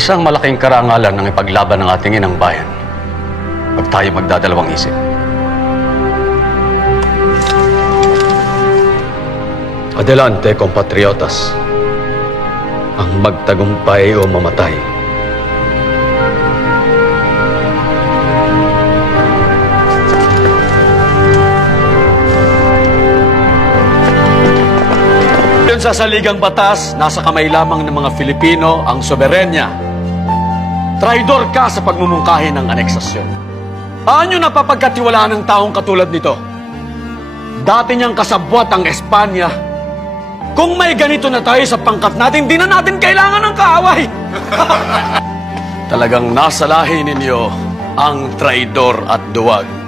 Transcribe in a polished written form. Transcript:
Isang malaking karangalan ng ipaglaban ng ating inang bayan. Pag tayo magdadalawang isip. Adelante, compatriotas. Ang magtagumpay o mamatay. Sa saligang batas, nasa kamay lamang ng mga Filipino ang soberenya. Traidor ka sa pagmumungkahi ng aneksasyon. Paano napapagkatiwalaan ng taong katulad nito? Dati niyang kasabwat ang Espanya. Kung may ganito na tayo sa pangkat natin, di na natin kailangan ng kaaway. Talagang nasa lahi ninyo ang traidor at duwag.